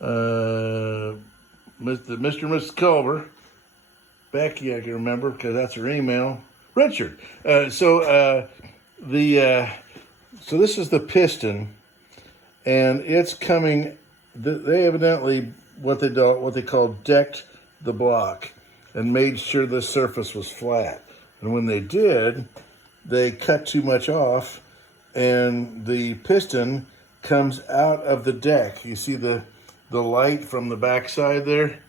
Mr. and Mrs. Culver, Becky, I can remember because that's her email. Richard. So this is the piston, and it's coming. They evidently what they call decked the block and made sure the surface was flat. And when they did, they cut too much off, and the piston comes out of the deck. You see the light from the backside there,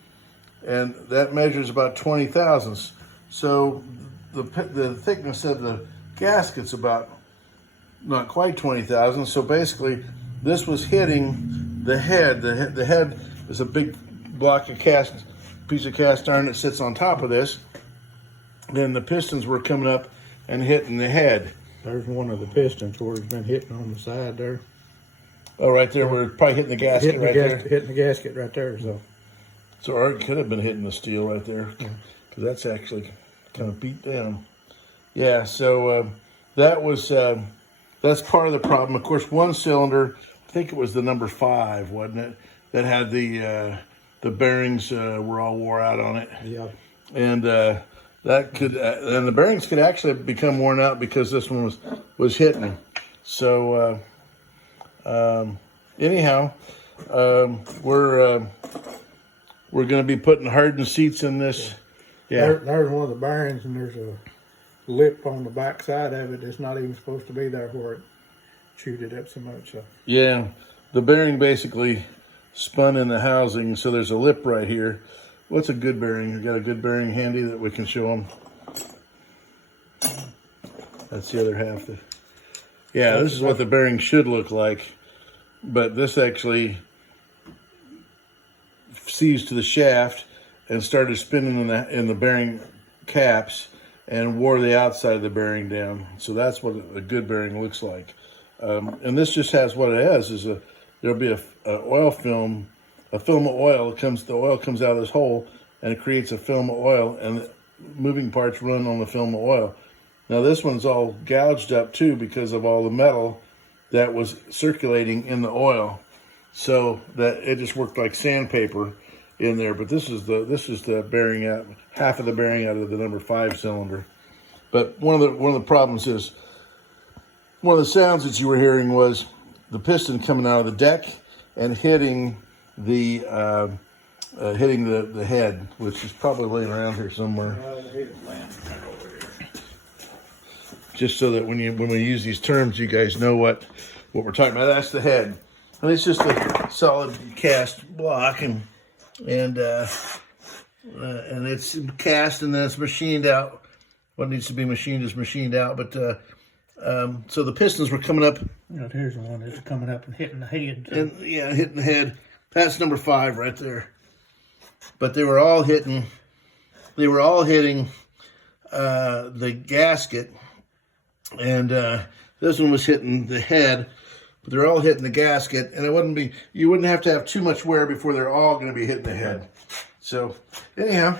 and that measures about 20 thousandths. So the thickness of the gasket's about not quite 20 thousandths. So basically, this was hitting the head. The head is a big block of piece of cast iron that sits on top of this. Then the pistons were coming up and hitting the head. There's one of the pistons where it's been hitting on the side there. Oh, right there, we're probably hitting the gasket there. Hitting the gasket right there, So or it could have been hitting the steel right there, because that's actually kind of beat down. Yeah, so that's part of the problem. Of course, one cylinder, I think it was the number 5, wasn't it? That had the bearings were all wore out on it. Yeah. And that could, and the bearings could actually become worn out because this one was hitting. So anyhow, we're going to be putting hardened seats in this. Yeah. There's one of the bearings, and there's a lip on the back side of it that's not even supposed to be there where it chewed it up so much. So. Yeah, the bearing basically spun in the housing, so there's a lip right here. What's a good bearing? You got a good bearing handy that we can show them? That's the other half. Yeah, this is what the bearing should look like, but this actually seized to the shaft and started spinning in the bearing caps and wore the outside of the bearing down. So that's what a good bearing looks like. And this just has what it has is there'll be a oil film, a film of oil. The oil comes out of this hole and it creates a film of oil, and the moving parts run on the film of oil. Now this one's all gouged up too because of all the metal that was circulating in the oil. So that it just worked like sandpaper in there. But this is the bearing out, half of the bearing out of the number 5 cylinder. But one of the problems is, one of the sounds that you were hearing was the piston coming out of the deck and hitting the head, which is probably laying around here somewhere. Just so that when we use these terms, you guys know what we're talking about. That's the head, and it's just a solid cast block, and it's cast and then it's machined out. What needs to be machined is machined out, but so the pistons were coming up. Here's the one that's coming up and hitting the head. And yeah, hitting the head. That's number 5 right there. But they were all hitting the gasket, and this one was hitting the head, but they're all hitting the gasket, and you wouldn't have to have too much wear before they're all going to be hitting the head. So anyhow,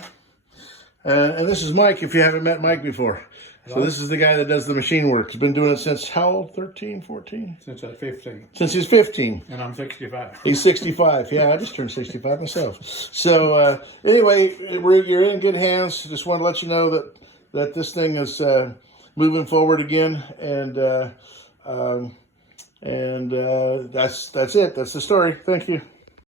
and this is Mike, if you haven't met Mike before. So this is the guy that does the machine work. He's been doing it since how old? 13, 14? Since I was 15. Since he's 15. And I'm 65. He's 65. Yeah, I just turned 65 myself. So anyway, you're in good hands. Just want to let you know that this thing is moving forward again, and that's it. That's the story. Thank you.